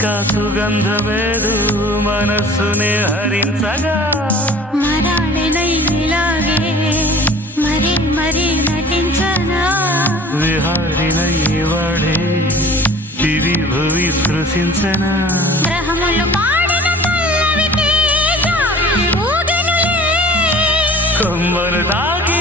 ఇంకా సుగంధమేదు మనస్సునే హరించగా మరాళినైలాగే మరీ మరీ నటించనా విహారినై వాడే దివి భువి స్పృశించనా గ్రహములు పాడిన పల్లవికి జాబిలి ఊగెనులే కొమ్మను తాకి